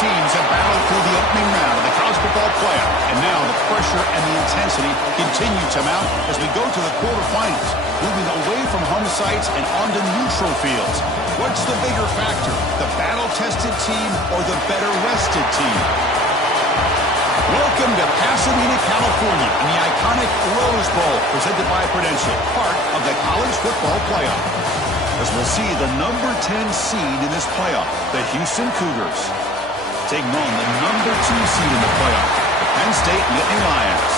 teams have battled through the opening round of the college football playoff, and now the pressure and the intensity continue to mount as we go to the quarterfinals, moving away from home sites and onto neutral fields. What's the bigger factor, the battle-tested team or the better-rested team? Welcome to Pasadena, California, in the iconic Rose Bowl, presented by Prudential, part of the college football playoff. As we'll see the number 10 seed in this playoff, the Houston Cougars, taking on the number 2 seed in the playoff, the Penn State Nittany Lions.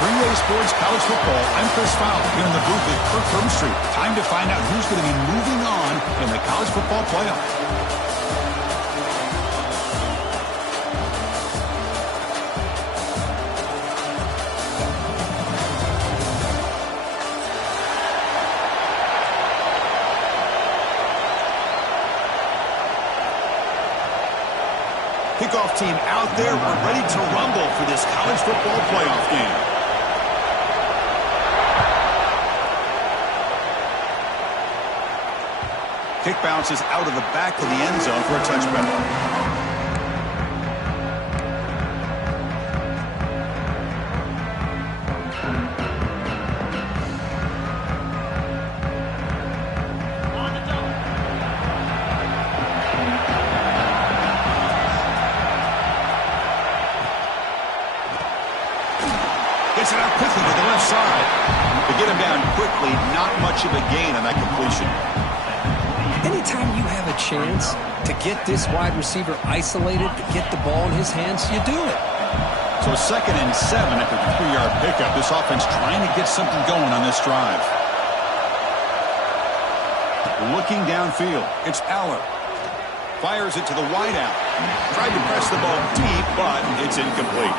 3A Sports College Football, I'm Chris Fowler, here in the booth with Kirk Herbstreit. Time to find out who's going to be moving on in the college football playoff. Kickoff team out there. We're ready to rumble for this college football playoff game. Kick bounces out of the back of the end zone for a touchback. Gets it out quickly to the left side. To get him down quickly, not much of a gain on that completion. Anytime you have a chance to get this wide receiver isolated, to get the ball in his hands, you do it. So 2nd and 7 after the 3-yard pickup. This offense trying to get something going on this drive. Looking downfield, it's Aller. Fires it to the wideout. Tried to press the ball deep, but it's incomplete.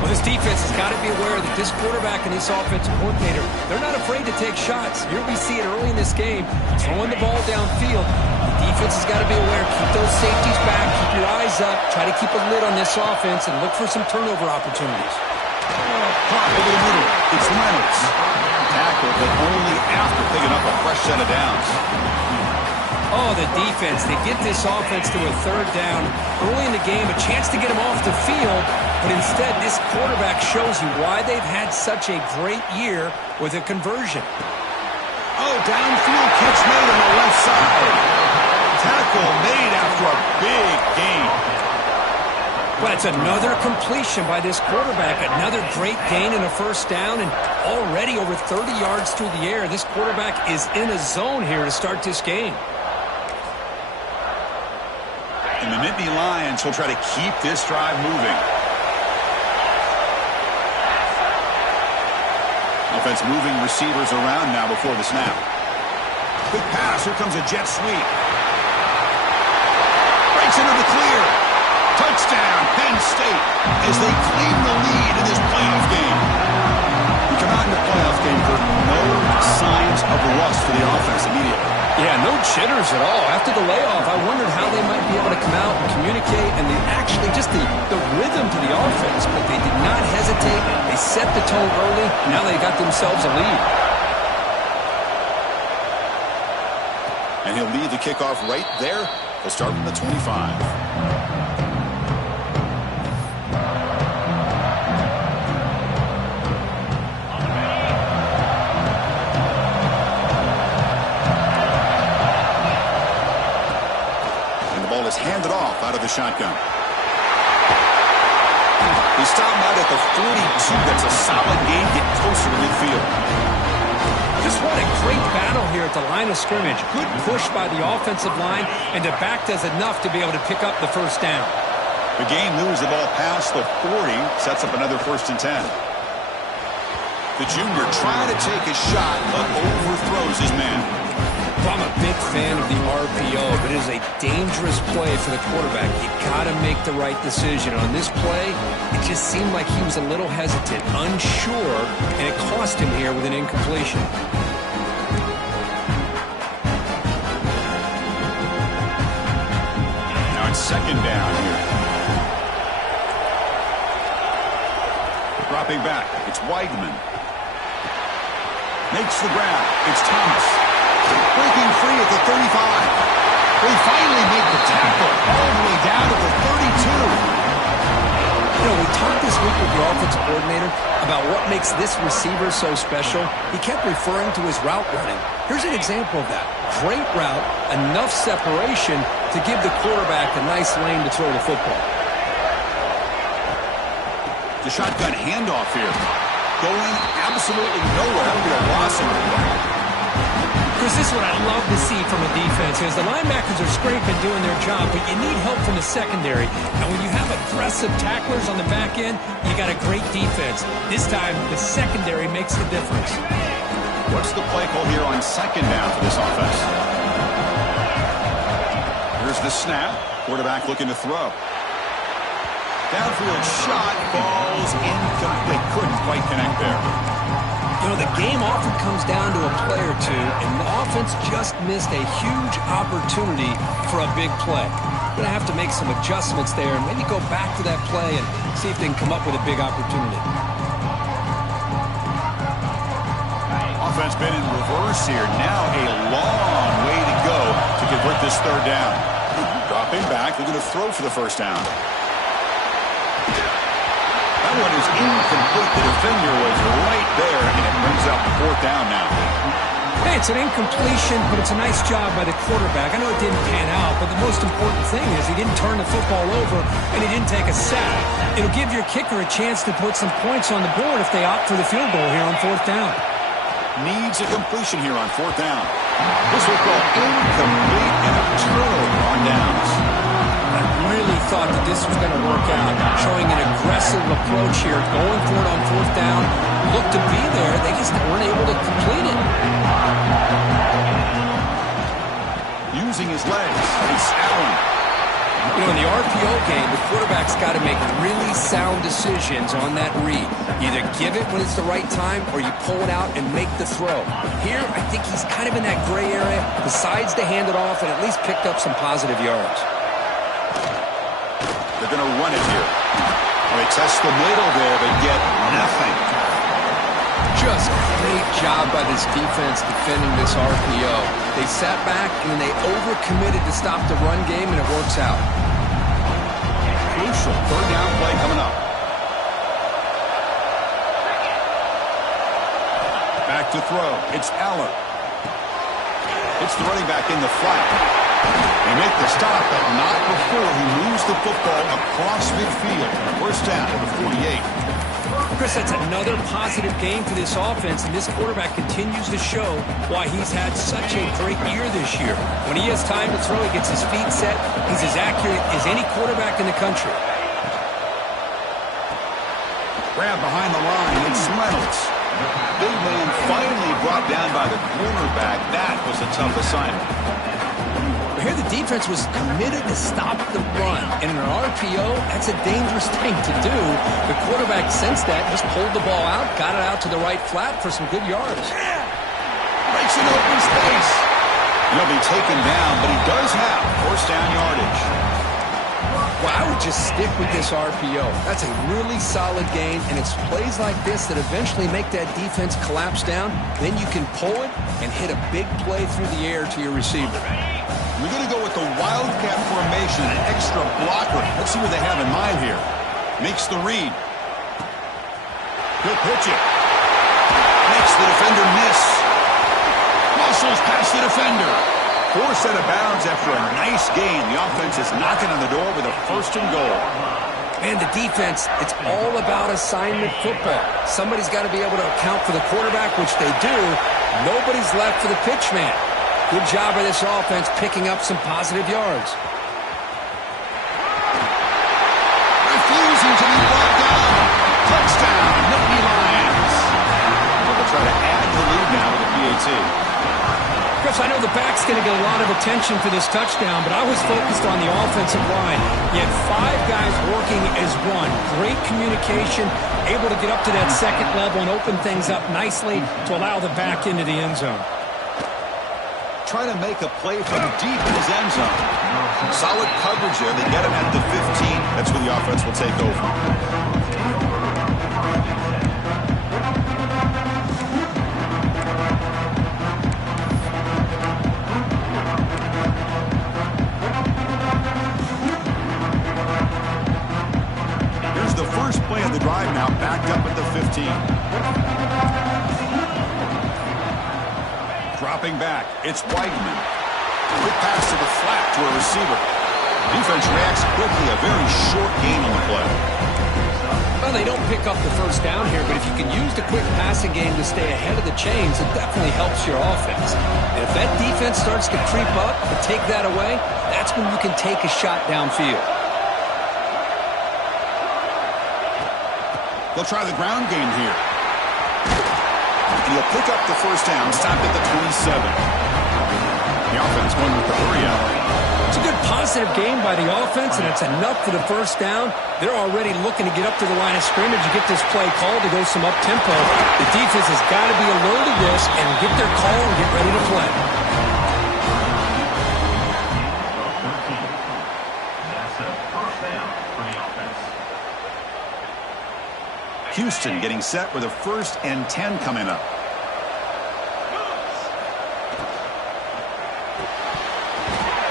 Well, this defense has got to be aware that this quarterback and this offensive coordinator, they're not afraid to take shots. Here we see it early in this game, throwing the ball downfield. The defense has got to be aware. Keep those safeties back. Keep your eyes up. Try to keep a lid on this offense and look for some turnover opportunities. Caught over the middle. It's Reynolds. Tackle, but only after picking up a fresh set of downs. Oh, the defense. They get this offense to a 3rd down early in the game, a chance to get them off the field, but instead this quarterback shows you why they've had such a great year with a conversion. Oh, downfield catch made on the left side. Tackle made after a big gain. Well, it's another completion by this quarterback, another great gain and a 1st down, and already over 30 yards through the air. This quarterback is in a zone here to start this game. And the Nittany Lions will try to keep this drive moving. Offense moving receivers around now before the snap. Quick pass. Here comes a jet sweep. Breaks into the clear. Touchdown, Penn State, as they claim the lead in this playoff game. We come out in the playoff game for no signs of rust for the offense immediately. Yeah, no jitters at all. After the layoff, I wondered how they might be able to come out and communicate, and actually just the rhythm to the offense, but they did not hesitate. They set the tone early. Now they got themselves a lead. And he'll lead the kickoff right there. He'll start from the 25. Handed off out of the shotgun. He stopped out at the 42. That's a solid gain. Get closer to midfield. Just what a great battle here at the line of scrimmage. Good push by the offensive line, and the back does enough to be able to pick up the 1st down. The game moves the ball past the 40. Sets up another 1st and 10. The junior trying to take a shot, but overthrows his man. I'm a big fan of the RPO, but it is a dangerous play for the quarterback. You got to make the right decision. On this play, it just seemed like he was a little hesitant, unsure, and it cost him here with an incompletion. Now it's 2nd down here. Dropping back, it's Weidman. Makes the grab, it's Thomas. Breaking free at the 35. They finally make the tackle all the way down to the 30. You know, we talked this week with the offensive coordinator about what makes this receiver so special. He kept referring to his route running. Here's an example of that. Great route, enough separation to give the quarterback a nice lane to throw the football. The shotgun handoff here. Going absolutely nowhere. That'll be a loss in the play. Chris, this is what I love to see from a defense is the linebackers are scraping doing their job, but you need help from the secondary. And when you have aggressive tacklers on the back end, you got a great defense. This time, the secondary makes the difference. What's the play call here on second down for this offense? Here's the snap. Quarterback looking to throw. Downfield shot falls incomplete. Couldn't quite connect there. You know, the game often comes down to a play or two, and the offense just missed a huge opportunity for a big play. Going to have to make some adjustments there and maybe go back to that play and see if they can come up with a big opportunity. Offense been in reverse here. Now a long way to go to convert this third down. Dropping back, looking to throw for the first down. That one is incomplete. The defender was right there, and it brings up fourth down now. Hey, it's an incompletion, but it's a nice job by the quarterback. I know it didn't pan out, but the most important thing is he didn't turn the football over, and he didn't take a sack. It'll give your kicker a chance to put some points on the board if they opt for the field goal here on fourth down. Needs a completion here on fourth down. This will go incomplete and a turnover on downs. I really thought that this was going to work out, showing an aggressive approach here, going for it on fourth down. Looked to be there, they just weren't able to complete it. Using his legs, it's Allen. You know, in the RPO game, the quarterback's got to make really sound decisions on that read. Either give it when it's the right time, or you pull it out and make the throw. Here, I think he's kind of in that gray area, decides to hand it off, and at least picked up some positive yards. They're going to run it here. They test the middle there, but get nothing. Just great job by this defense defending this RPO. They sat back, and then they overcommitted to stop the run game, and it works out. Crucial third down play coming up. Back to throw. It's Allen. It's the running back in the flat. They make the stop, but not before he moves the football across midfield. First down at the 48. Chris, that's another positive game for this offense, and this quarterback continues to show why he's had such a great year this year. When he has time to throw, he gets his feet set. He's as accurate as any quarterback in the country. Grab behind the line. It's Reynolds. Big man finally brought down by the cornerback. That was a tough assignment. Here the defense was committed to stop the run. And in an RPO, that's a dangerous thing to do. The quarterback sensed that, just pulled the ball out, got it out to the right flat for some good yards. Breaks an open space. He'll be taken down, but he does have first down yardage. Well, I would just stick with this RPO. That's a really solid game, and it's plays like this that eventually make that defense collapse down. Then you can pull it and hit a big play through the air to your receiver. We're going to go with the Wildcat formation, an extra blocker. Let's see what they have in mind here. Makes the read. He'll pitch it. Makes the defender miss. Muscles past the defender. Forced out of bounds after a nice gain. The offense is knocking on the door with a first and goal. Man, the defense, it's all about assignment football. Somebody's got to be able to account for the quarterback, which they do. Nobody's left for the pitch man. Good job by this offense picking up some positive yards. Refusing to be brought down. Touchdown, Nittany Lions. They'll try to add the lead now with a PAT. Chris, I know the back's going to get a lot of attention for this touchdown, but I was focused on the offensive line. You had 5 guys working as one. Great communication, able to get up to that second level and open things up nicely to allow the back into the end zone. Try to make a play from deep in his end zone. Solid coverage there. They get him at the 15. That's where the offense will take over. Here's the Dropping back, it's Weigman. Quick pass to the flat to a receiver. Defense reacts quickly. A very short gain on the play. Well, they don't pick up the first down here, but if you can use the quick passing game to stay ahead of the chains, it definitely helps your offense. And if that defense starts to creep up and take that away, that's when you can take a shot downfield. They'll try the ground game here. And he'll pick up the first down, stopped at the 27. The offense going with the hurry out. It's a good positive game by the offense, and it's enough for the first down. They're already looking to get up to the line of scrimmage and get this play called to go some up-tempo. The defense has got to be alert to this and get their call and get ready to play. Houston getting set with a 1st and 10 coming up.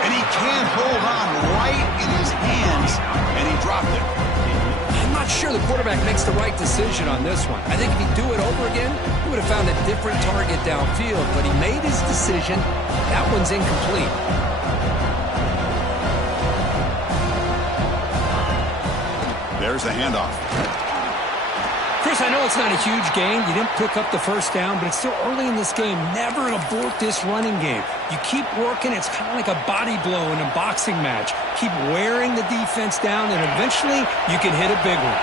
And he can't hold on right in his hands, and he dropped it. I'm not sure the quarterback makes the right decision on this one. I think if he'd do it over again, he would have found a different target downfield, but he made his decision. That one's incomplete. There's the handoff. Chris, I know it's not a huge gain. You didn't pick up the first down, but it's still early in this game. Never abort this running game. You keep working. It's kind of like a body blow in a boxing match. Keep wearing the defense down, and eventually you can hit a big one.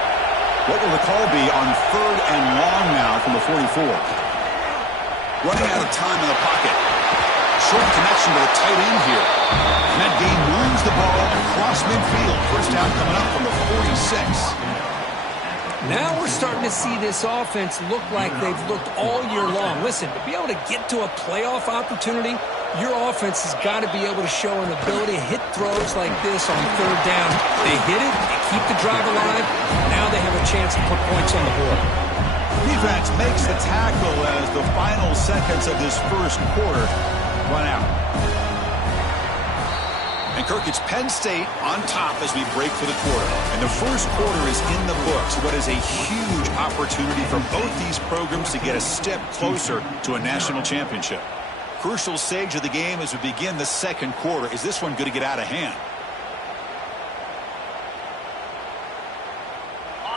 What will the call be on 3rd and long now from the 44? Running out of time in the pocket. Short connection to the tight end here. And that game moves the ball across midfield. First down coming up from the 46. Now we're starting to see this offense look like they've looked all year long. Listen, to be able to get to a playoff opportunity, your offense has got to be able to show an ability to hit throws like this on 3rd down. They hit it, they keep the drive alive. Now they have a chance to put points on the board. Defense makes the tackle as the final seconds of this first quarter run out. And Kirk, it's Penn State on top as we break for the quarter. And the first quarter is in the books. What is a huge opportunity for both these programs to get a step closer to a national championship. Crucial stage of the game as we begin the second quarter. Is this one going to get out of hand?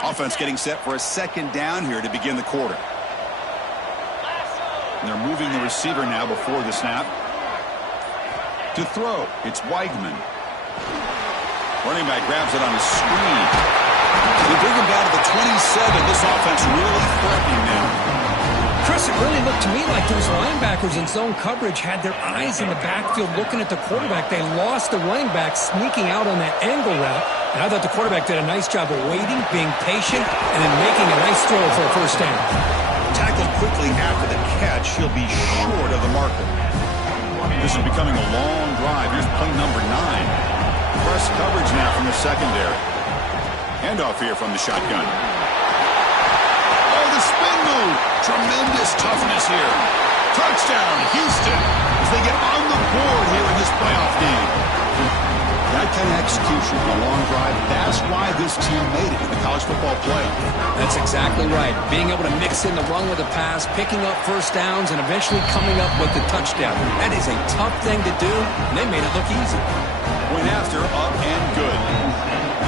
Offense getting set for a 2nd down here to begin the quarter. And they're moving the receiver now before the snap. To throw, it's Weigman. Running back grabs it on his screen. They bring him down to the 27. This offense really threatening now. Chris, it really looked to me like those linebackers in zone coverage had their eyes in the backfield looking at the quarterback. They lost the running back sneaking out on that angle route. And I thought the quarterback did a nice job of waiting, being patient, and then making a nice throw for a first down. Tackled quickly after the catch. He'll be short of the marker. This is becoming a long drive. Here's play number 9. Press coverage now from the secondary. Handoff here from the shotgun. Oh, the spin move. Tremendous toughness here. Touchdown, Houston, as they get on the board here in this playoff game. That kind of execution on a long drive, that's why this team made it in the college football playoff. That's exactly right. Being able to mix in the run with the pass, picking up first downs, and eventually coming up with the touchdown. That is a tough thing to do, and they made it look easy. Point after, up and good.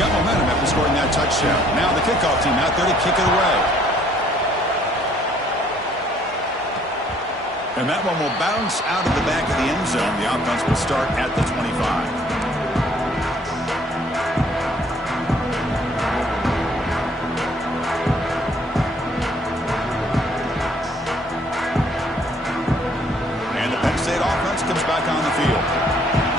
Got momentum after scoring that touchdown. Now the kickoff team out there to kick it away. And that one will bounce out of the back of the end zone. The offense will start at the 25. Comes back on the field.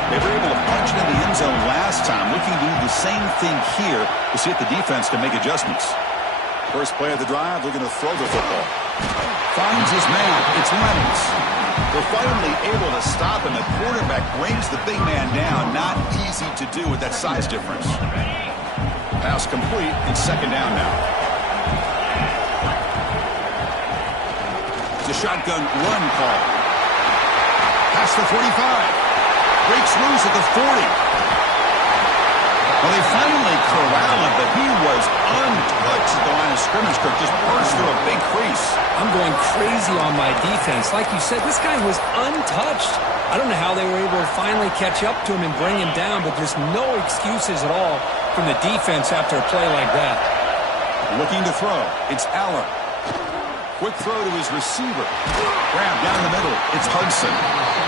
They were able to punch it in the end zone last time, looking to do the same thing here to see if the defense can make adjustments. First play of the drive, looking to throw the football. Finds his man. It's Lennox. They're finally able to stop him. The quarterback brings the big man down. Not easy to do with that size difference. Pass complete. It's 2nd down now. It's a shotgun run call. Past the 45. Breaks loose at the 40. Well, they finally corralled him, but he was untouched at the line of scrimmage. Kirk just burst through a big crease. I'm going crazy on my defense. Like you said, this guy was untouched. I don't know how they were able to finally catch up to him and bring him down, but there's no excuses at all from the defense after a play like that. Looking to throw. It's Allen. Quick throw to his receiver. Grab down the middle. It's Hudson.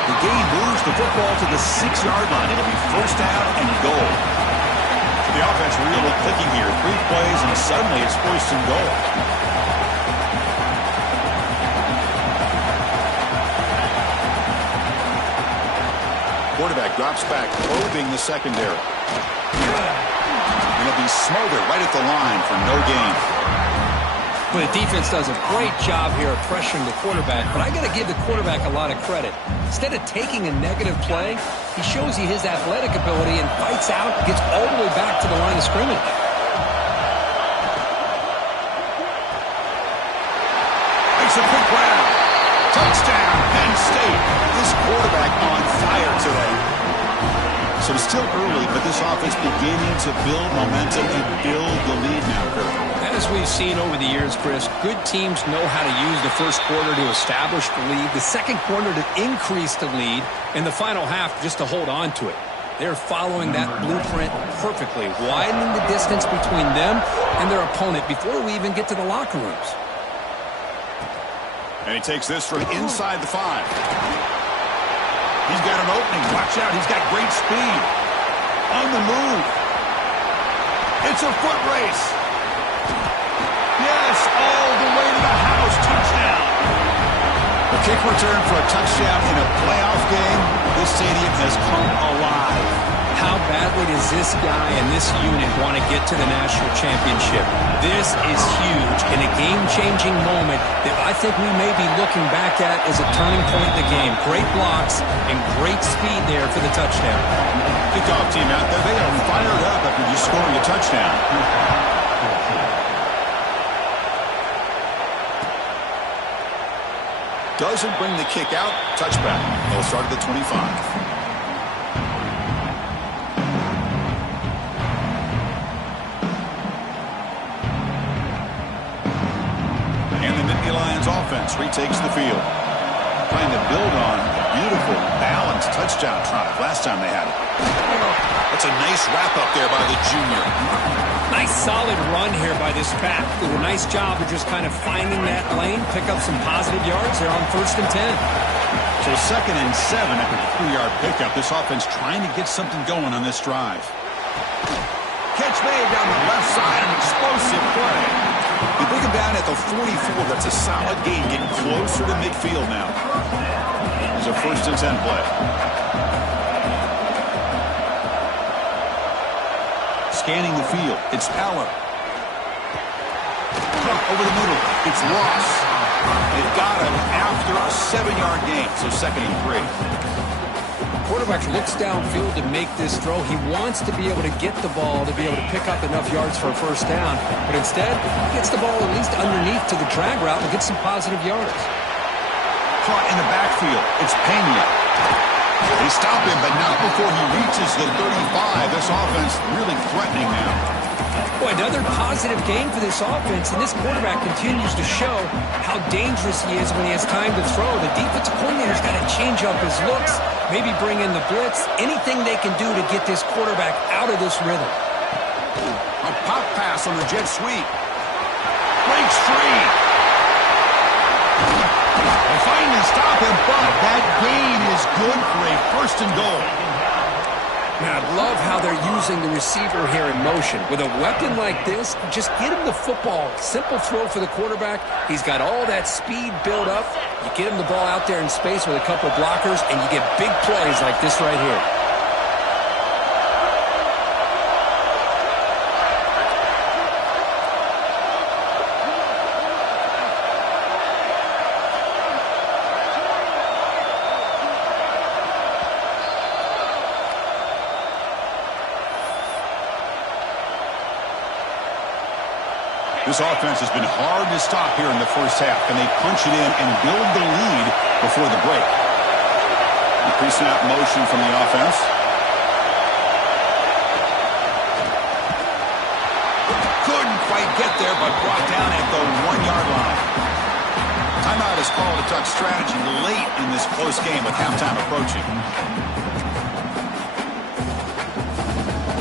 The gain moves the football to the 6-yard line. It'll be first down and goal. The offense really clicking here. 3 plays, and suddenly it's first and goal. Quarterback drops back, probing the secondary. It'll be Smolder right at the line for no gain. But the defense does a great job here of pressuring the quarterback, but I got to give the quarterback a lot of credit. Instead of taking a negative play, he shows you his athletic ability and fights out, gets all the way back to the line of scrimmage. Makes a quick grab. Touchdown, Penn State. This quarterback on fire today. So it's still early, but this offense beginning to build momentum and build the lead now, Kirk. As we've seen over the years, Chris, good teams know how to use the first quarter to establish the lead, the second quarter to increase the lead, and the final half just to hold on to it. They're following that blueprint perfectly, widening the distance between them and their opponent before we even get to the locker rooms. And he takes this from inside the 5. He's got an opening. Watch out. He's got great speed. On the move. It's a foot race. Yes, all the way to the house. Touchdown. A kick return for a touchdown in a playoff game. This stadium has come alive. How badly does this guy and this unit want to get to the national championship? This is huge and a game-changing moment that I think we may be looking back at as a turning point in the game. Great blocks and great speed there for the touchdown. Kickoff team out there, they are fired up after just scoring a touchdown. Doesn't bring the kick out. Touchback. They'll start at the 25. Lions offense retakes the field. Trying to build on a beautiful, balanced touchdown drive last time they had it. That's a nice wrap-up there by the junior. Nice solid run here by this back. Did a nice job of just kind of finding that lane, pick up some positive yards there on 1st and 10. So 2nd and 7 after the 3-yard pickup. This offense trying to get something going on this drive. Catch made down the left side, an explosive play. You bring him down at the 44. That's a solid gain, getting closer to midfield now. It's a 1st and 10 play. Scanning the field. It's Aller. Over the middle. It's Ross. They've got him after a 7-yard gain, so 2nd and 3. Quarterback looks downfield to make this throw. He wants to be able to get the ball to be able to pick up enough yards for a 1st down, but instead he gets the ball at least underneath to the drag route and gets some positive yards. Caught in the backfield. It's Pena. They stop him, but not before he reaches the 35. This offense really threatening now. Boy, another positive game for this offense, and this quarterback continues to show how dangerous he is when he has time to throw. The defensive coordinator's got to change up his looks, maybe bring in the blitz, anything they can do to get this quarterback out of this rhythm. A pop pass on the jet sweep. Breaks free. They finally stop him, but that gain is good for a 1st and goal. Man, I love how they're using the receiver here in motion. With a weapon like this, just get him the football. Simple throw for the quarterback. He's got all that speed built up. You get him the ball out there in space with a couple of blockers, and you get big plays like this right here. This offense has been hard to stop here in the 1st half. Can they punch it in and build the lead before the break? The pre-snap motion from the offense. quite get there, but brought down at the 1-yard line. Timeout is called to talk strategy late in this close game with halftime approaching.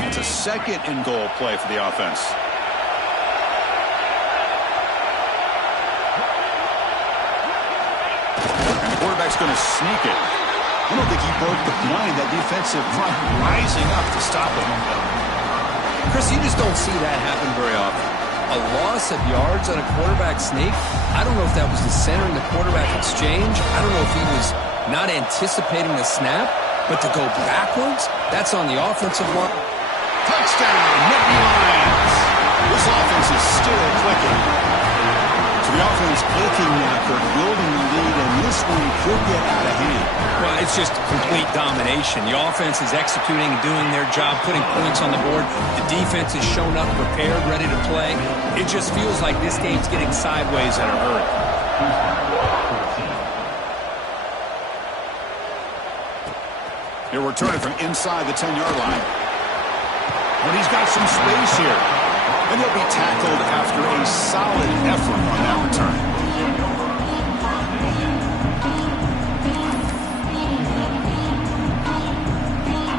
It's a second and goal play for the offense. And the quarterback's going to sneak it. I don't think he broke the line. That defensive front rising up to stop him. Chris, you just don't see that happen very often. A loss of yards on a quarterback sneak. I don't know if that was the center in the quarterback exchange. I don't know if he was not anticipating the snap, but to go backwards, that's on the offensive line. Touchdown, Nittany Lions. This offense is still clicking. So the offense clicking now, Kirk, building the lead, and this one could get out of hand. Well, it's just complete domination. The offense is executing and doing their job, putting points on the board. The defense is shown up, prepared, ready to play. It just feels like this game's getting sideways in a hurry. They're returning from inside the 10-yard line. But he's got some space here. And he'll be tackled after a solid effort on that return.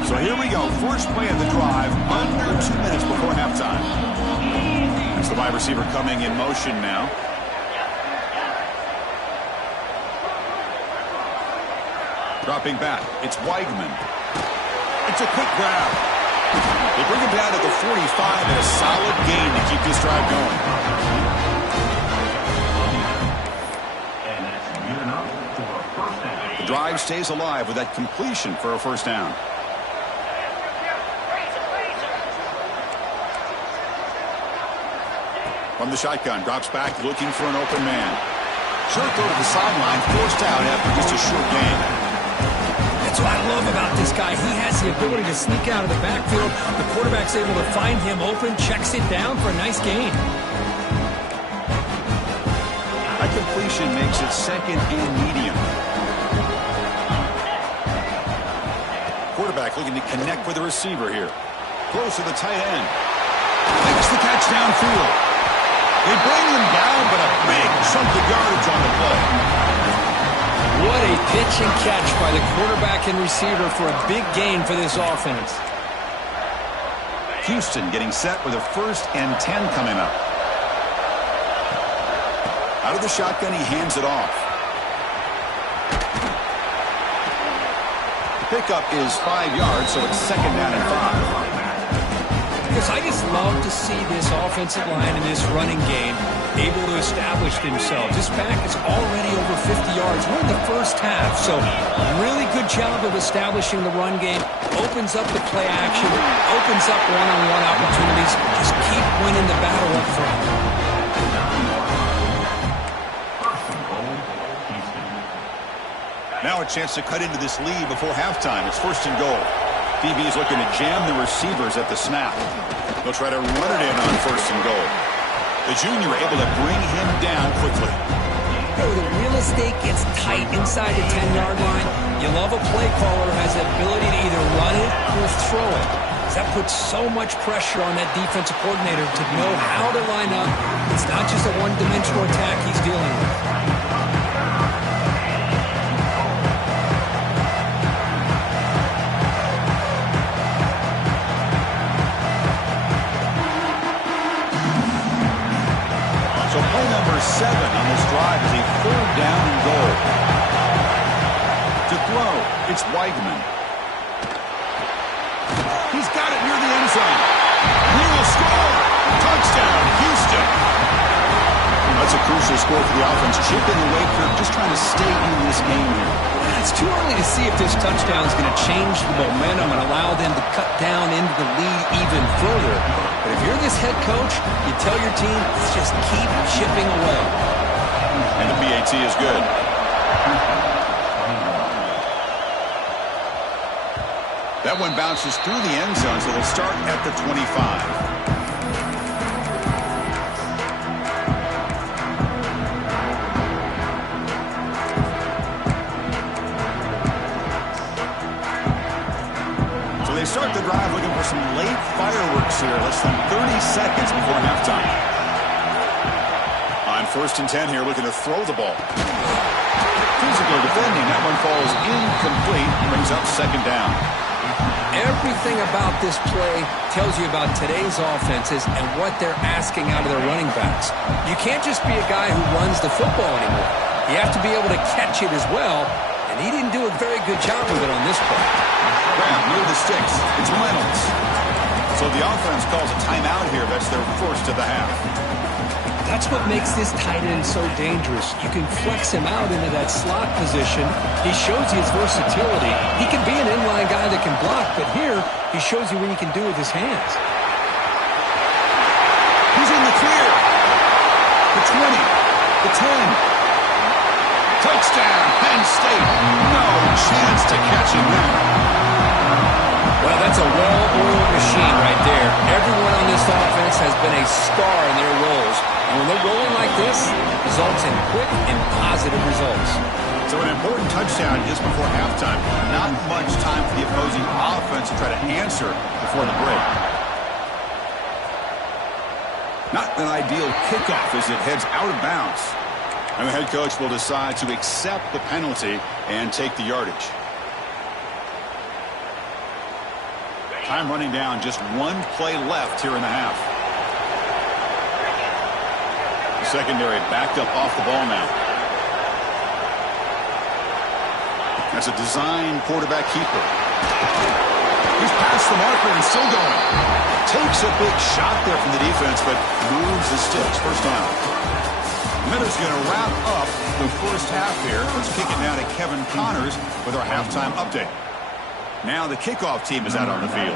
So here we go. First play of the drive, under 2 minutes before halftime. That's the wide receiver coming in motion now. Dropping back. It's Weigman. It's a quick grab. They bring him down to the 45 and a solid gain to keep this drive going. The drive stays alive with that completion for a first down. From the shotgun, drops back, looking for an open man. Short throw to the sideline, forced out after just a short gain. That's what I love about this guy. He has the ability to sneak out of the backfield. The quarterback's able to find him open, checks it down for a nice gain. That completion makes it second and medium. Quarterback looking to connect with the receiver here. Close to the tight end. Makes the catch downfield. They bring him down, but a big chunk of yardage on the play. What a pitch and catch by the quarterback and receiver for a big gain for this offense. Houston getting set with a 1st and 10 coming up. Out of the shotgun, he hands it off. The pickup is 5 yards, so it's second down and 5. Because I just love to see this offensive line in this running game able to establish themselves. This back is already over 50 yards. We're in the first half, so really good job of establishing the run game. Opens up the play action, opens up one-on-one opportunities. Just keep winning the battle up front. Now a chance to cut into this lead before halftime. It's 1st and goal. DB is looking to jam the receivers at the snap. They'll try to run it in on 1st and goal. The junior able to bring him down quickly. The real estate gets tight inside the 10-yard line. You love a play caller who has the ability to either run it or throw it. That puts so much pressure on that defensive coordinator to know how to line up. It's not just a one-dimensional attack he's dealing with. Play number 7 on this drive is a 3rd down and goal. To throw, it's Weigman. He's got it near the end zone. He will score. Touchdown, Houston. That's a crucial score for the offense. Chipping away, Kirk, just trying to stay in this game here. It's too early to see if this touchdown is going to change the momentum and allow them to cut down into the lead even further. But if you're this head coach, you tell your team, just keep chipping away. And the PAT is good. That one bounces through the end zone, so they'll start at the 25. Start the drive looking for some late fireworks here. Less than 30 seconds before halftime. first and 10 here, looking to throw the ball. Physical defending. That one falls incomplete. Brings up second down. Everything about this play tells you about today's offenses and what they're asking out of their running backs. You can't just be a guy who runs the football anymore. You have to be able to catch it as well, and he didn't do a very good job of it on this play. Graham near the sticks. It's Reynolds. So the offense calls a timeout here. That's their first of the half. That's what makes this tight end so dangerous. You can flex him out into that slot position. He shows you his versatility. He can be an inline guy that can block, but here he shows you what he can do with his hands. He's in the clear. The 20, the 10. Touchdown, Penn State. No chance to catch him there. Well, that's a well-oiled machine right there. Everyone on this offense has been a star in their roles. And when they're rolling like this, it results in quick and positive results. So an important touchdown just before halftime. Not much time for the opposing offense to try to answer before the break. Not an ideal kickoff as it heads out of bounds. And the head coach will decide to accept the penalty and take the yardage. Time running down, just one play left here in the half. The secondary backed up off the ball now. That's a design quarterback keeper. He's past the marker and still going. Takes a big shot there from the defense, but moves the sticks. First down. Miller's going to wrap up the first half here. Let's kick it now to Kevin Connors with our halftime update. Now the kickoff team is out on the field.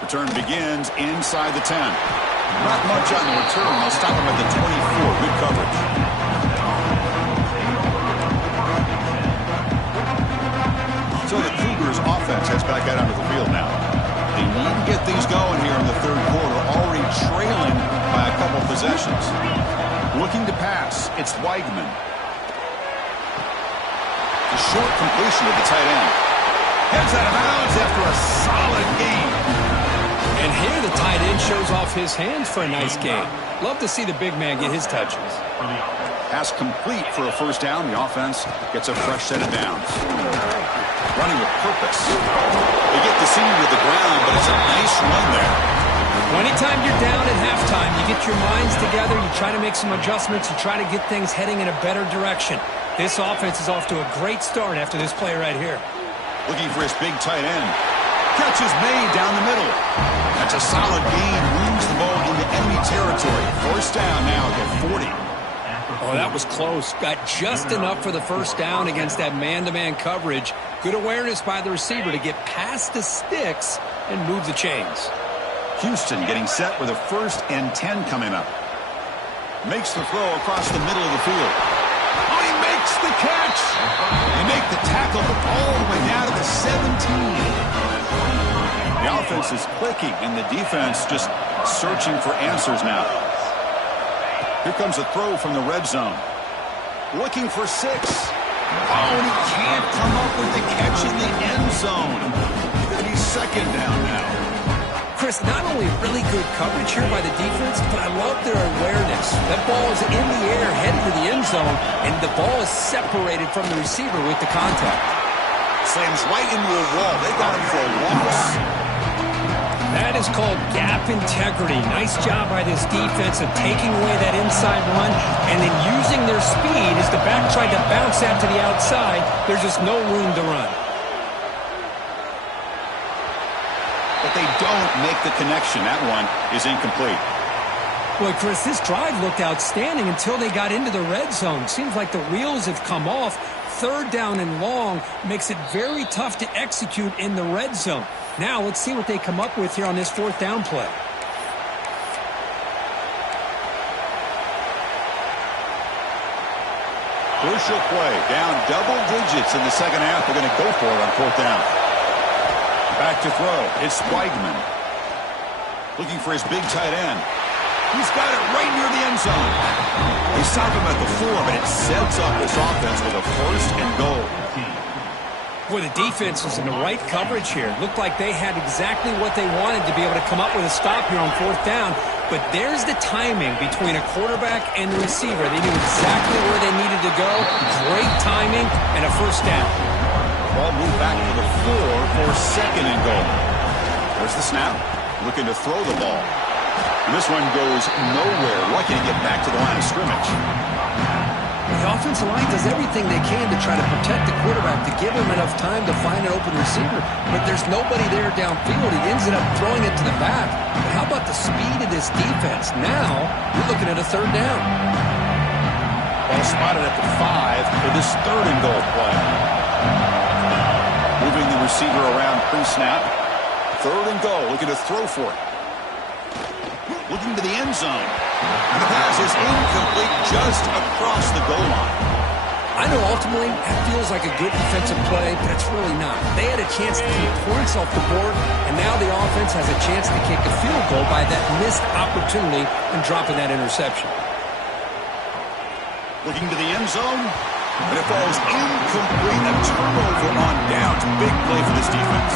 Return begins inside the 10. Not much on the return. They'll stop him at the 24. Good coverage. So the Cougars offense heads back out onto the field now. They need to get things going here in the third quarter, already trailing by a couple possessions. Looking to pass, it's Weigman. A short completion of the tight end. Heads out of bounds after a solid game. And here the tight end shows off his hands for a nice game. Love to see the big man get his touches. Pass complete for a first down. The offense gets a fresh set of downs. Running with purpose. They get the seam with the ground, but it's a nice run there. Anytime you're down at halftime, you get your minds together, you try to make some adjustments, you try to get things heading in a better direction. This offense is off to a great start after this play right here. Looking for his big tight end. Catch is made down the middle. That's a solid gain. Moves the ball into enemy territory. First down now at 40. Oh, that was close. Got just enough for the first down against that man-to-man coverage. Good awareness by the receiver to get past the sticks and move the chains. Houston getting set with a 1st and 10 coming up. Makes the throw across the middle of the field. Oh, he makes the catch. They make the tackle all the way down to the 17. The offense is clicking, and the defense just searching for answers now. Here comes a throw from the red zone. Looking for 6. Oh, and he can't come up with the catch in the end zone. And he's second down now. Chris, not only really good coverage here by the defense, but I love their awareness. That ball is in the air, headed to the end zone, and the ball is separated from the receiver with the contact. Slams right into a wall. They got him for a loss. That is called gap integrity. Nice job by this defense of taking away that inside run and then using their speed as the back tried to bounce that to the outside. There's just no room to run. But they don't make the connection. That one is incomplete. Boy, Chris, this drive looked outstanding until they got into the red zone. Seems like the wheels have come off. 3rd down and long makes it very tough to execute in the red zone. Now let's see what they come up with here on this 4th down play. Crucial play. Down double digits in the second half. They're going to go for it on 4th down. Back to throw. It's Weigman. Looking for his big tight end. He's got it right near the end zone. They stop him at the 4, but it sets up this offense with a 1st and goal. Boy, the defense was in the right coverage here. Looked like they had exactly what they wanted to be able to come up with a stop here on 4th down. But there's the timing between a quarterback and the receiver. They knew exactly where they needed to go. Great timing and a 1st down. Ball moved back to the 4 for 2nd and goal. There's the snap. Looking to throw the ball. And this one goes nowhere. Lucky to get back to the line of scrimmage. The offensive line does everything they can to try to protect the quarterback, to give him enough time to find an open receiver. But there's nobody there downfield. He ends up throwing it to the back. But how about the speed of this defense? Now, you're looking at a 3rd down. Ball spotted at the 5 for this 3rd and goal play. Moving the receiver around pre-snap. 3rd and goal, looking to throw for it. Looking to the end zone. And the pass is incomplete just across the goal line. I know ultimately that feels like a good defensive play, but it's really not. They had a chance to keep points off the board, and now the offense has a chance to kick a field goal by that missed opportunity and dropping that interception. Looking to the end zone, and it falls incomplete. A turnover on downs. Big play for this defense.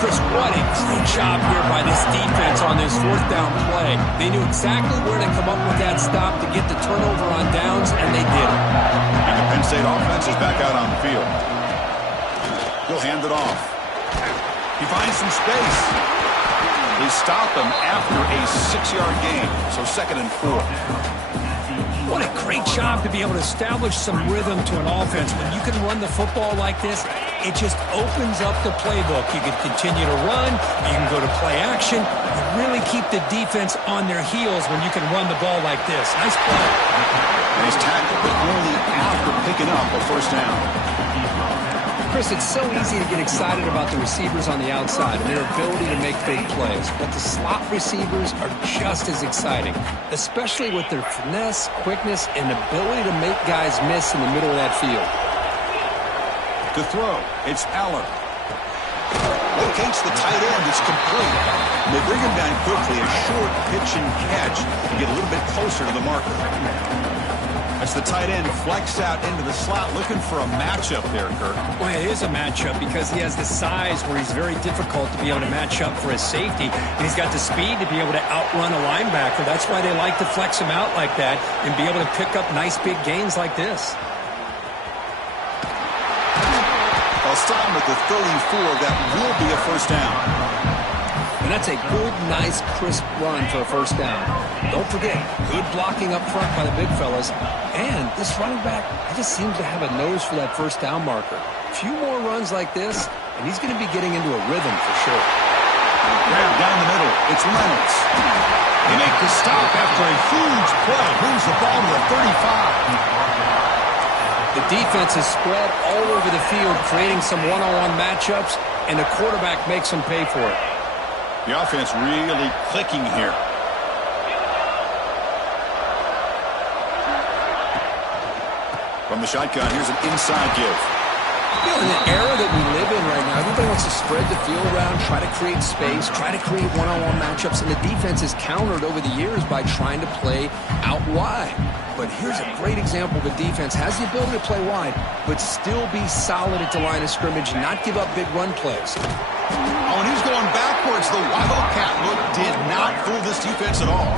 Chris, what a great job here by this defense on this 4th down play. They knew exactly where to come up with that stop to get the turnover on downs, and they did it. And the Penn State offense is back out on the field. He'll hand it off. He finds some space. They stop him after a 6-yard gain, so 2nd and 4. What a great job to be able to establish some rhythm to an offense. When you can run the football like this, it just opens up the playbook. You can continue to run. You can go to play action. You really keep the defense on their heels when you can run the ball like this. Nice play. And he's tackled, but only after picking up a 1st down. Chris, it's so easy to get excited about the receivers on the outside and their ability to make big plays, but the slot receivers are just as exciting, especially with their finesse, quickness, and ability to make guys miss in the middle of that field. To throw, it's Aller. Locates the tight end. It's complete. And they bring him down quickly. A short pitch and catch to get a little bit closer to the marker. As the tight end flex out into the slot, looking for a matchup there, Kirk. Well, it is a matchup because he has the size where he's very difficult to be able to match up for his safety. And he's got the speed to be able to outrun a linebacker. That's why they like to flex him out like that and be able to pick up nice big gains like this. I'll start with the 34. That will be a 1st down. And that's a good, nice, crisp run for a 1st down. Don't forget, good blocking up front by the big fellas. And this running back, he just seems to have a nose for that 1st down marker. A few more runs like this, and he's going to be getting into a rhythm for sure. Grab down the middle. It's Reynolds. They make the stop after a huge play. Moves the ball to the 35. The defense is spread all over the field, creating some one-on-one matchups, and the quarterback makes them pay for it. The offense really clicking here. From the shotgun, here's an inside give. You know, in the era that we live in right now, everybody wants to spread the field around, try to create space, try to create one-on-one matchups, and the defense is countered over the years by trying to play out wide. But here's a great example of a defense has the ability to play wide, but still be solid at the line of scrimmage and not give up big run plays. Oh, and he's going backwards. The Wildcat look did not fool this defense at all.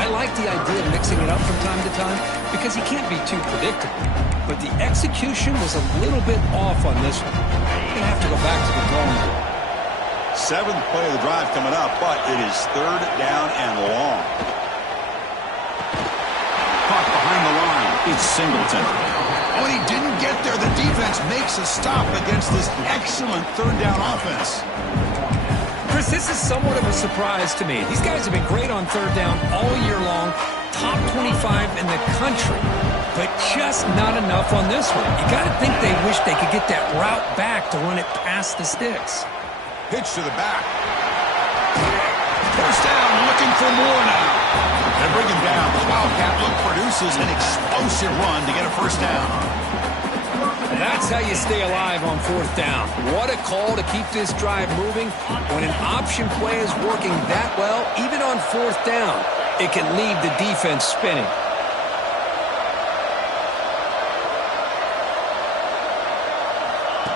I like the idea of mixing it up from time to time because he can't be too predictable. But the execution was a little bit off on this one. You're going to have to go back to the drawing board. 7th play of the drive coming up, but it is 3rd down and long. Caught behind the line. It's Singleton. Oh, and he didn't get there. The defense makes a stop against this excellent 3rd down offense. Chris, this is somewhat of a surprise to me. These guys have been great on 3rd down all year long. Top 25 in the country. But just not enough on this one. You got to think they wish they could get that route back to run it past the sticks. Pitch to the back. 1st down, looking for more now. They bring him down. The Wildcat look produces an explosive run to get a 1st down. That's how you stay alive on 4th down. What a call to keep this drive moving. When an option play is working that well, even on 4th down, it can leave the defense spinning.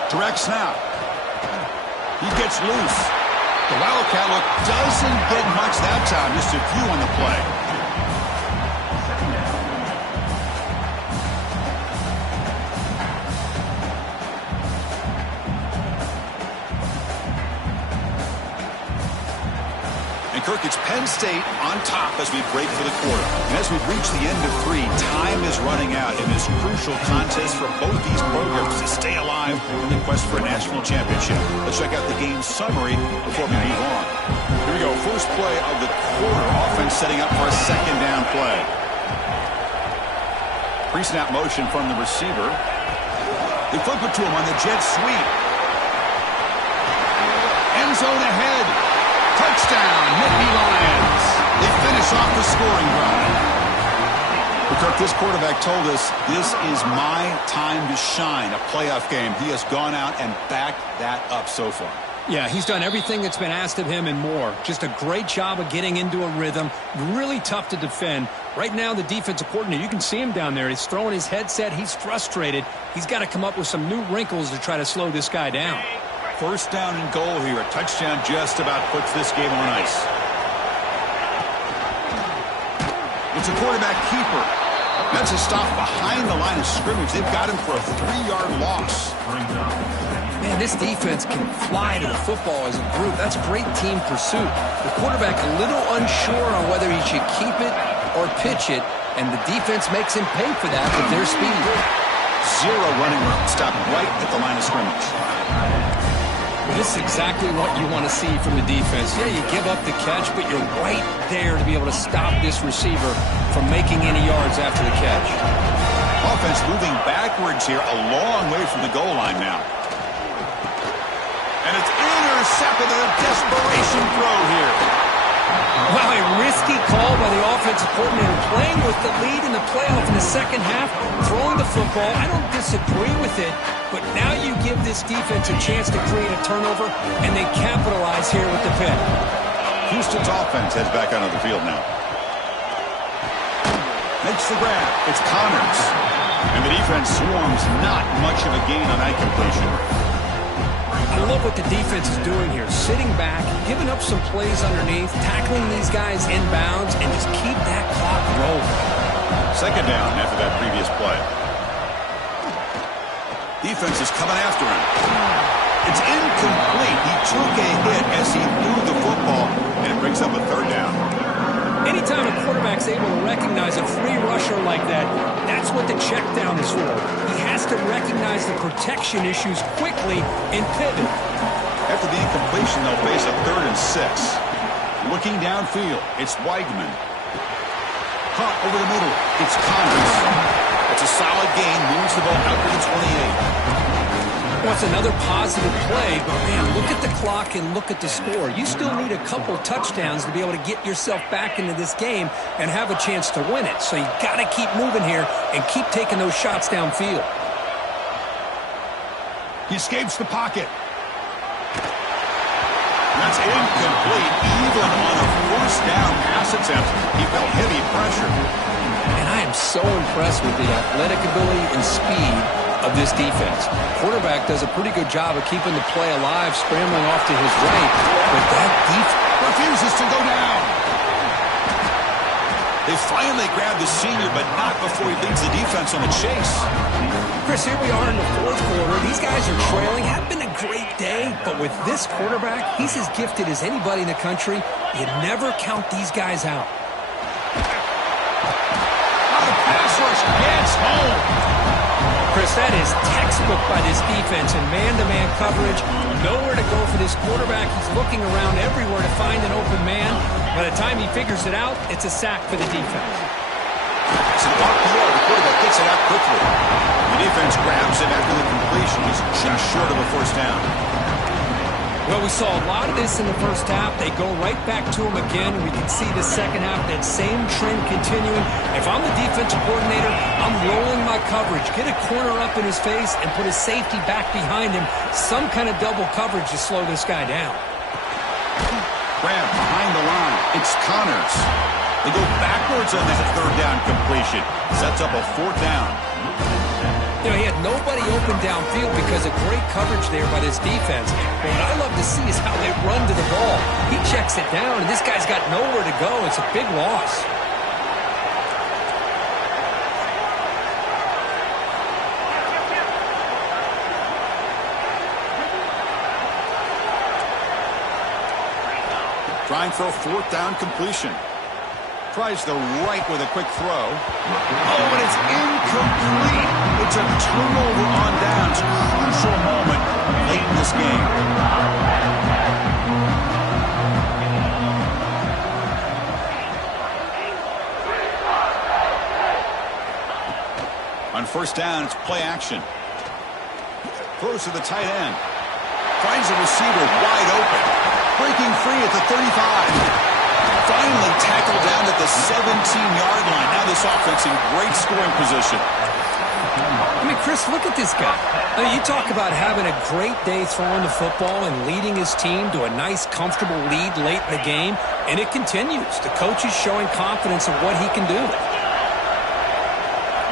Direct snap. He gets loose. The Wildcat look doesn't get much that time. Just a few on the play. Kirk, it's Penn State on top as we break for the quarter. And as we've reached the end of 3, time is running out in this crucial contest for both these programs to stay alive in the quest for a national championship. Let's check out the game summary before we move on. Here we go. First play of the quarter. Offense setting up for a second down play. Pre-snap motion from the receiver. They flip it to him on the jet sweep. End zone ahead. Touchdown, Nittany Lions. They finish off the scoring drive. But Kirk, this quarterback told us this is my time to shine, a playoff game. He has gone out and backed that up so far. Yeah, he's done everything that's been asked of him and more. Just a great job of getting into a rhythm. Really tough to defend. Right now, the defensive coordinator, you can see him down there. He's throwing his headset. He's frustrated. He's got to come up with some new wrinkles to try to slow this guy down. First down and goal here. A touchdown just about puts this game on ice. It's a quarterback keeper. That's a stop behind the line of scrimmage. They've got him for a 3-yard loss. Man, this defense can fly to the football as a group. That's great team pursuit. The quarterback a little unsure on whether he should keep it or pitch it, and the defense makes him pay for that with their speed. 0 running room. Stop right at the line of scrimmage. Well, this is exactly what you want to see from the defense. Yeah, you give up the catch, but you're right there to be able to stop this receiver from making any yards after the catch. Offense moving backwards here, a long way from the goal line now. And it's intercepted, a desperation throw here. Wow, a risky call by the offensive coordinator, playing with the lead in the playoff in the second half, throwing the football. I don't disagree with it, but now you give this defense a chance to create a turnover, and they capitalize here with the pick. Houston's offense heads back onto the field now. Makes the grab. It's Connors. And the defense swarms, not much of a gain on that completion. I love what the defense is doing here. Sitting back, giving up some plays underneath, tackling these guys inbounds, and just keep that clock rolling. Second down after that previous play. Defense is coming after him. It's incomplete. He took a hit as he threw the football, and it brings up a third down. Anytime a quarterback's able to recognize a free rusher like that, that's what the check down is for. He has to recognize the protection issues quickly and pivot. After the incompletion, they'll face a 3rd and 6. Looking downfield, it's Weigman. Caught over the middle, it's Connors. It's a solid gain, moves the ball out to the 28. Well, it's another positive play, but man, look at the clock and look at the score. You still need a couple touchdowns to be able to get yourself back into this game and have a chance to win it. So you got to keep moving here and keep taking those shots downfield. He escapes the pocket. That's incomplete. Even on a first down pass attempt, he felt heavy pressure. And I am so impressed with the athletic ability and speed of this defense. Quarterback does a pretty good job of keeping the play alive, scrambling off to his right, but that defense refuses to go down. They finally grab the senior, but not before he leads the defense on the chase. Chris, here we are in the 4th quarter. These guys are trailing. Had been a great day, but with this quarterback, he's as gifted as anybody in the country. You never count these guys out. The pass rush gets home. Chris, that is textbook by this defense in man-to-man coverage. Nowhere to go for this quarterback. He's looking around everywhere to find an open man. By the time he figures it out, it's a sack for the defense. It's an RPO. The quarterback gets it out quickly. The defense grabs it after the completion. He's just short of a first down. Well, we saw a lot of this in the first half. They go right back to him again. We can see the second half, that same trend continuing. If I'm the defensive coordinator, I'm rolling my coverage. Get a corner up in his face and put his safety back behind him. Some kind of double coverage to slow this guy down. Grab behind the line. It's Connors. They go backwards on that 3rd down completion. Sets up a 4th down. You know, he had nobody open downfield because of great coverage there by this defense. But what I love to see is how they run to the ball. He checks it down, and this guy's got nowhere to go. It's a big loss. Trying for a fourth down completion. Tries the right with a quick throw. Oh, and it's incomplete. It's a turnover on downs. Crucial moment late in this game. On first down, it's play action. Throws to the tight end. Finds the receiver wide open. Breaking free at the 35. Finally tackled down at the 17-yard line. Now this offense in great scoring position. I mean, Chris, look at this guy. I mean, you talk about having a great day throwing the football and leading his team to a nice, comfortable lead late in the game, and it continues. The coach is showing confidence of what he can do.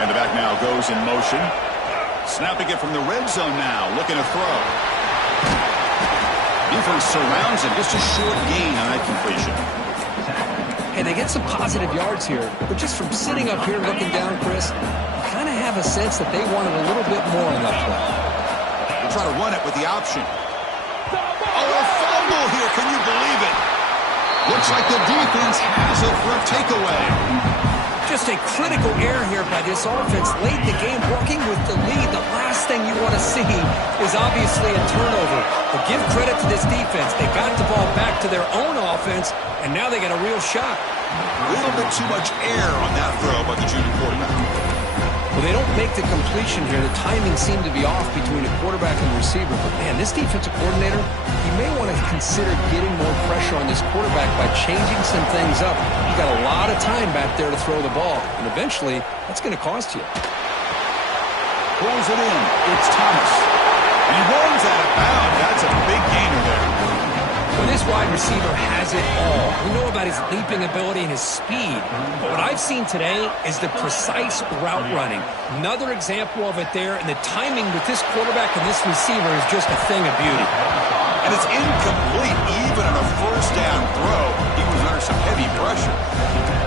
And the back now goes in motion. Snapping it from the red zone now, looking to throw. Defense surrounds him. Just a short gain on that completion. Hey, they get some positive yards here, but just from sitting up here looking down, Chris, you kind of have a sense that they wanted a little bit more on that play. We'll try to run it with the option. Oh, a fumble here. Can you believe it? Looks like the defense has it for a takeaway. Just a critical error here by this offense late in the game, working with the lead. The last thing you want to see is obviously a turnover. But give credit to this defense. They got the ball back to their own offense, and now they got a real shot. A little bit too much air on that throw by the junior quarterback. Well, they don't make the completion here. The timing seemed to be off between the quarterback and the receiver. But, man, this defensive coordinator, he may want to consider getting more pressure on this quarterback by changing some things up. You got a lot of time back there to throw the ball, and eventually that's going to cost you. Pulls it in. It's Thomas. And he runs out of bounds. That's a big gainer there. When this wide receiver has it all, we know about his leaping ability and his speed. But what I've seen today is the precise route running. Another example of it there, and the timing with this quarterback and this receiver is just a thing of beauty. And it's incomplete even on a first down throw. He was under some heavy pressure.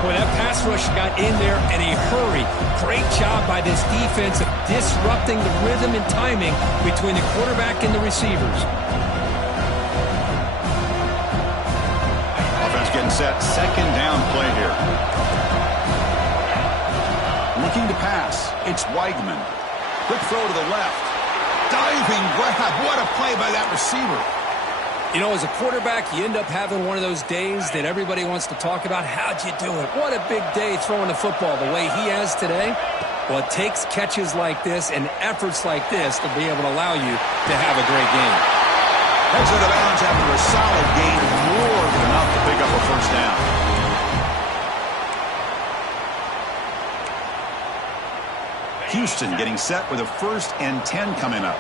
Boy, that pass rush got in there in a hurry. Great job by this defense of disrupting the rhythm and timing between the quarterback and the receivers. Offense getting set. Second down play here. Looking to pass. It's Weigman. Quick throw to the left. Diving grab. What a play by that receiver. You know, as a quarterback, you end up having one of those days that everybody wants to talk about. How'd you do it? What a big day throwing the football the way he has today. Well, it takes catches like this and efforts like this to be able to allow you to have a great game. Heads out of bounds after a solid gain. More than enough to pick up a first down. Houston getting set with a 1st and 10 coming up.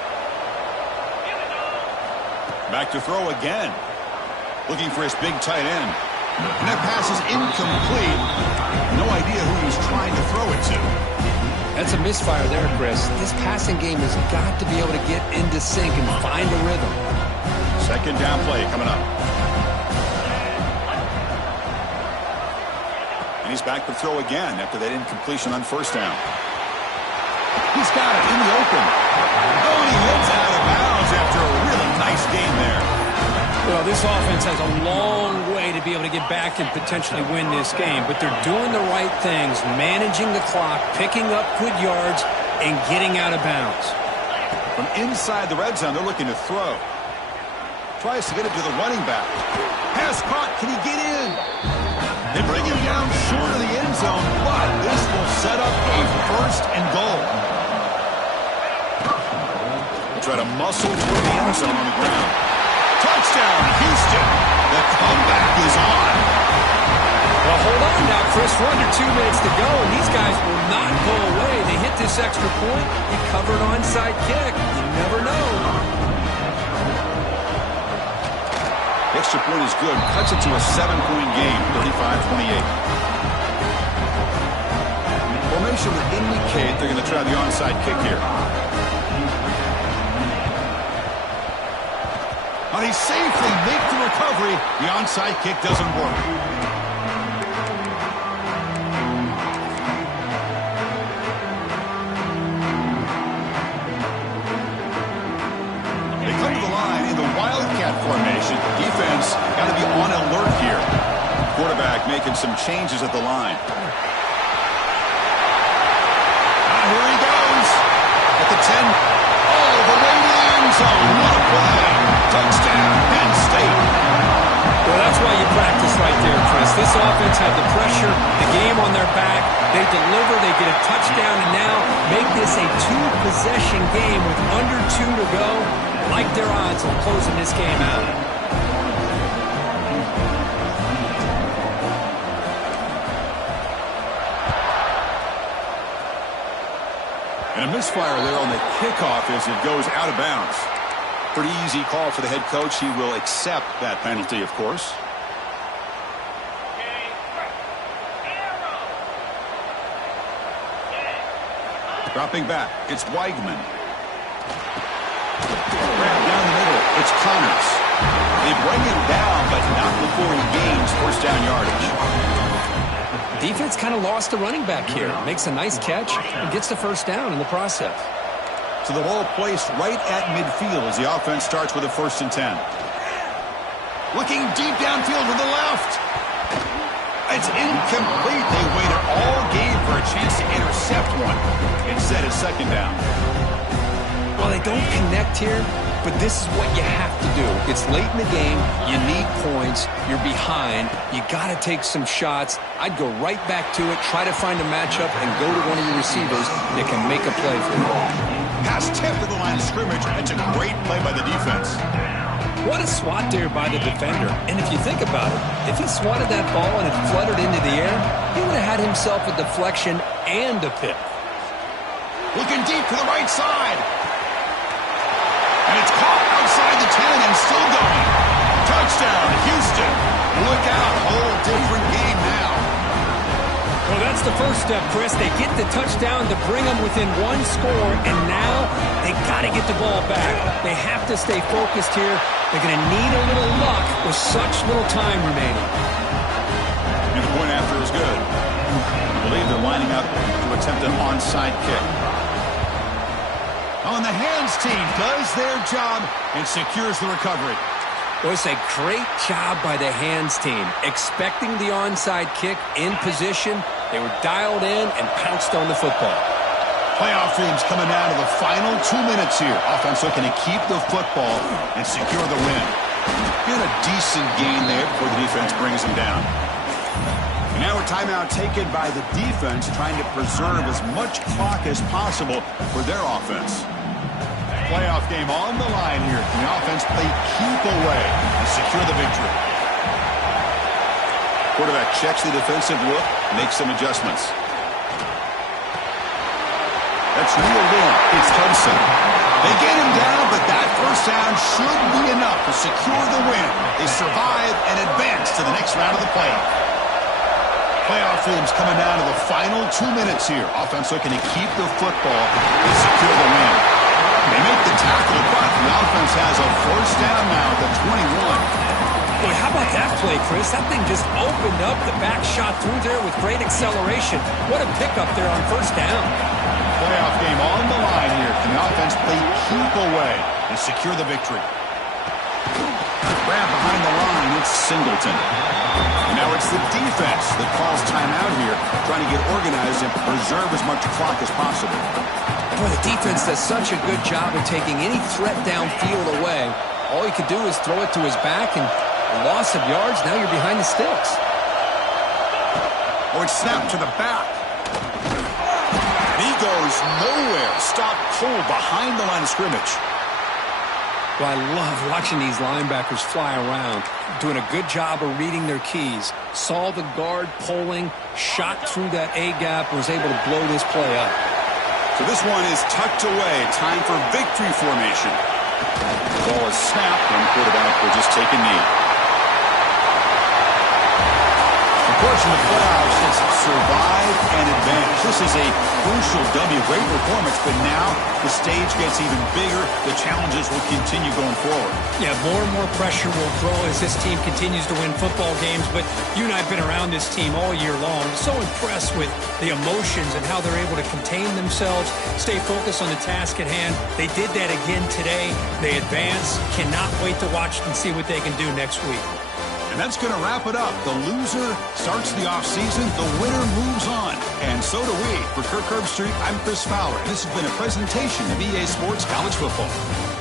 Back to throw again. Looking for his big tight end. And that pass is incomplete. No idea who he's trying to throw it to. That's a misfire there, Chris. This passing game has got to be able to get into sync and find a rhythm. Second down play coming up. And he's back to throw again after that incompletion on first down. He's got it in the open. Oh, and he heads out of bounds after a really nice game there. Well, this offense has a long way to be able to get back and potentially win this game, but they're doing the right things, managing the clock, picking up good yards, and getting out of bounds. From inside the red zone, they're looking to throw. Tries to get it to the running back. Pass caught. Can he get in? They bring him down short of the end zone, but this will set up a 1st and goal. Try to muscle through the end zone on the ground. Touchdown, Houston. The comeback is on. Well, hold on now, Chris. We're under 2 minutes to go, and these guys will not go away. They hit this extra point. You cover an onside kick. You never know. The extra point is good. Cuts it to a 7-point game, 35-28. formation would indicate they're going to try the onside kick here. But he safely makes the recovery. The onside kick doesn't work. They come to the line in the Wildcat formation. Defense got to be on alert here. Quarterback making some changes at the line. Here he goes. At the 10. All the way to the end zone. What a play. Touchdown, Penn State. Well, that's why you practice right there, Chris. This offense had the pressure, the game on their back. They deliver, they get a touchdown, and now make this a two-possession game with under 2 to go. Like their odds of closing this game out. And a misfire there on the kickoff as it goes out of bounds. Pretty easy call for the head coach. He will accept that penalty, of course. Dropping back, it's Weigman. Grab down the middle, it's Connors. They bring him down, but not before he gains first down yardage. Defense kind of lost the running back here. Makes a nice catch and gets the first down in the process. So the ball placed right at midfield as the offense starts with a 1st and 10. Looking deep downfield to the left. It's incomplete. They waited all game for a chance to intercept one. Instead, it's 2nd down. Well, they don't connect here, but this is what you have to do. It's late in the game. You need points. You're behind. You got to take some shots. I'd go right back to it, try to find a matchup, and go to one of your receivers that can make a play for you. Pass tipped to the line of scrimmage. It's a great play by the defense. What a swat there by the defender. And if you think about it, if he swatted that ball and it fluttered into the air, he would have had himself a deflection and a pick. Looking deep to the right side. And it's caught outside the 10 and still going. Touchdown, Houston. Look out, whole different game now. Well, that's the first step, Chris. They get the touchdown to bring them within 1 score, and now they got to get the ball back. They have to stay focused here. They're going to need a little luck with such little time remaining. And the point after is good. I believe they're lining up to attempt an onside kick. On the hands team does their job and secures the recovery. Well, it's a great job by the hands team. Expecting the onside kick in position, they were dialed in and pounced on the football. Playoff teams coming down to the final 2 minutes here. Offense looking to keep the football and secure the win. Get a decent gain there before the defense brings them down. And now a timeout taken by the defense, trying to preserve as much clock as possible for their offense. Playoff game on the line here. Can the offense play keep away and secure the victory? Quarterback checks the defensive look, makes some adjustments. That's reeled in. It's Hudson. They get him down, but that first down should be enough to secure the win. They survive and advance to the next round of the playoff. Playoff teams coming down to the final 2 minutes here. Offense looking to keep the football and secure the win. They make the tackle, but the offense has a first down now at the 21. Boy, how about that play, Chris? That thing just opened up. The back shot through there with great acceleration. What a pickup there on first down. Playoff game on the line here. Can the offense play keep away and secure the victory? Grab behind the line. It's Singleton. Now it's the defense that calls timeout here, trying to get organized and preserve as much clock as possible. Boy, the defense does such a good job of taking any threat downfield away. All he could do is throw it to his back, and a loss of yards, now you're behind the sticks. Oh, it's snapped to the back. And he goes nowhere. Stopped cold behind the line of scrimmage. Well, I love watching these linebackers fly around, doing a good job of reading their keys. Saw the guard pulling, shot through that A-gap, was able to blow this play up. So this one is tucked away. Time for victory formation. The ball is snapped, and the quarterback will just take a knee. pushing the playoffs, just survive and advance. This is a crucial W. Great performance, but now the stage gets even bigger. The challenges will continue going forward. Yeah, more and more pressure will grow as this team continues to win football games, but you and I have been around this team all year long. So impressed with the emotions and how they're able to contain themselves, stay focused on the task at hand. They did that again today. They advance. Cannot wait to watch and see what they can do next week. And that's going to wrap it up. The loser starts the offseason. The winner moves on. And so do we. For Kirk Herbstreit, I'm Chris Fowler. And this has been a presentation of EA Sports College Football.